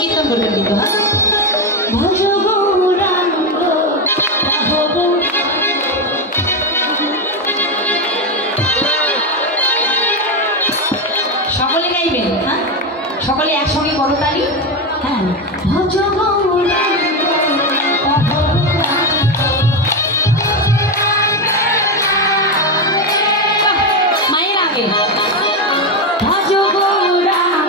কীর্তন করবেন কিন্তু। হ্যাঁ, ভজ গৌরাঙ্গ সকলে গাইবেন। হ্যাঁ, সকলে একসঙ্গে করতালি। হ্যাঁ, ভজ গৌরাঙ্গ মায়ের আগে ভজ গৌরাঙ্গ ভজ গৌরাঙ্গ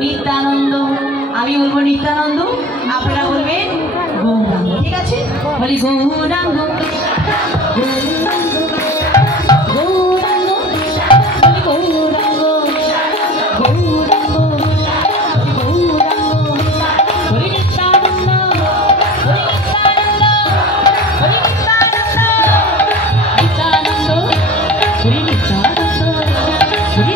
নিত্যানন্দ, আমি বলবো নিত্যানন্দ, আপনারা বলবেন গৌরাঙ্গ। ঠিক আছে, বলি গৌরাঙ্গ গৌরাঙ্গ গৌরাঙ্গ গৌরাঙ্গ গৌরাঙ্গ হরি নিত্যানন্দ হরি নিত্যানন্দ হরি নিত্যানন্দ নিত্যানন্দ হরি নিত্যানন্দ হরি